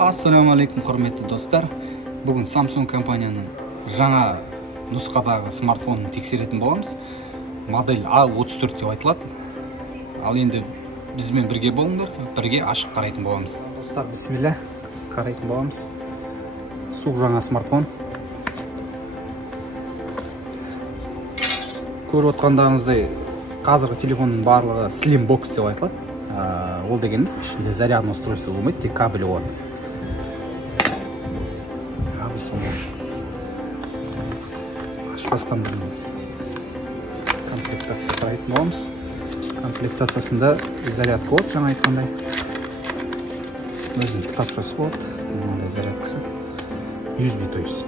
Ассаламу алейкум, құрметті достар. Бүгін Samsung компанияның жаңа нұсқадағы смартфонын тексеретін боламыз. Модель A34 деп айтылады. Ал енді бізбен бірге болыңдар, бірге ашып қарайтын боламыз. Достар, бисмилля, қарайтын боламыз. Су жаңа смартфон. Көріп отқандарыңыздай, қазіргі телефонның барлығы Slim Box деп айтылады. Ол дегеніміз ішінде зарядный устройство болмайды, тек кабель болады. Ашпастан комплектация қарайтын боламыз. Комплектациясында зарядка болады, жаңа айтқандай. Өзінің кітапшасы болады, мынандай зарядкасы. USB, то есть.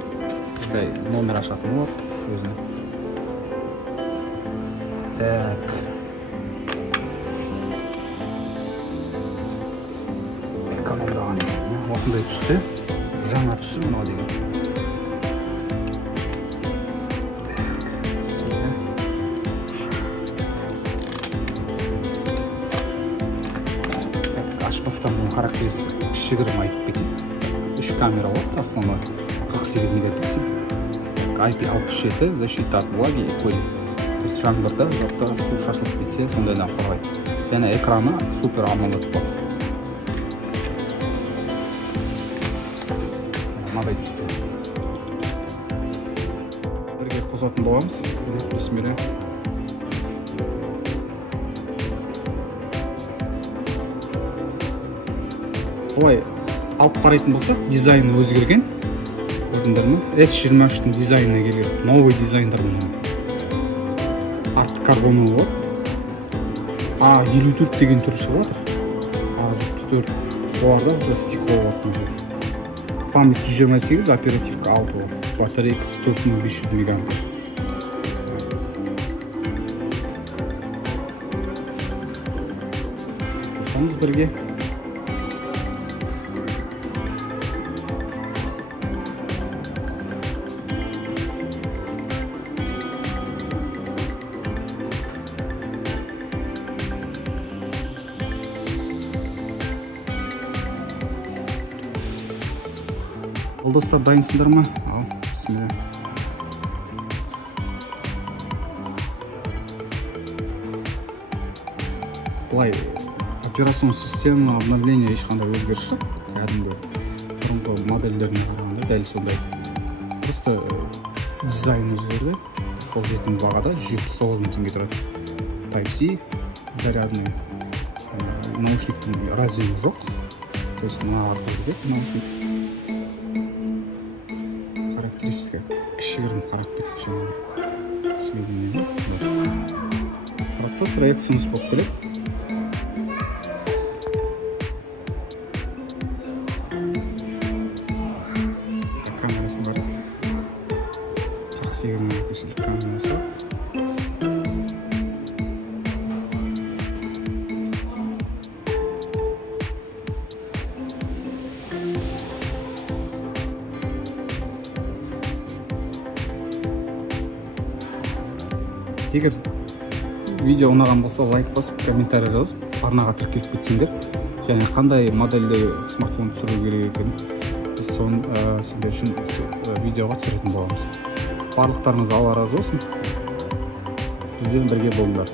Номер ашатын болады өзінің. Так. Экономдаған осындай түсті. Жаңа түсі мынау деген. Ашпастан характеристик кішігірім айтып кетейін. 3 камера болады, основной 48 мегапиксель. IP67, защита от влаги и пыли. То есть жаңбырда заттар су шашылып кетсе, сондайдан қорғайды. Және экраны супер AMOLED болады. Мынандай түсті. Бірге қосатын боламыз. Бисмилля. Олай алып қарайтын болсақ, дизайны өзгерген. Көрдіңдер ме? S23-тің дизайнына келген. Новый дизайндар мұны. Арты карбоны болады. A54 деген түрі шығады. A74. Оларда уже стекло болады. Память 128, оперативка 6 болады. Батарейкасы 4500 мегампер. Қосамыз бірге. Бұл достар, дайынсыңдар ма? Ал, бисмилля. Бұлай, операцион система обновления ешқандай өзгеріс жоқ. Кәдімгі бұрынғы модельдеріне қарағанда дәл сондай. Просто дизайн өзгерді. Қолжетімді бағада 79 мың теңге тұрады. Type-C, зарядный, наушниктің разъемі жоқ. То есть мына арқылы кетеді наушник. Характеристика кішігірім қарап кетіп жаңағы сведения. Процесс реакциясы болып келеді. Камерасын қарап. 48 мегапиксель камерасы. Егер видео ұнаған болса, лайк басып, комментарий жазып, арнаға тіркеліп кетсеңдер, және қандай модельде смартфон түсіру керек екенін біз сендер үшін видеоға түсіретін боламыз. Барлықтарыңыз Алла разы болсын. Бізбен бірге болыңдар.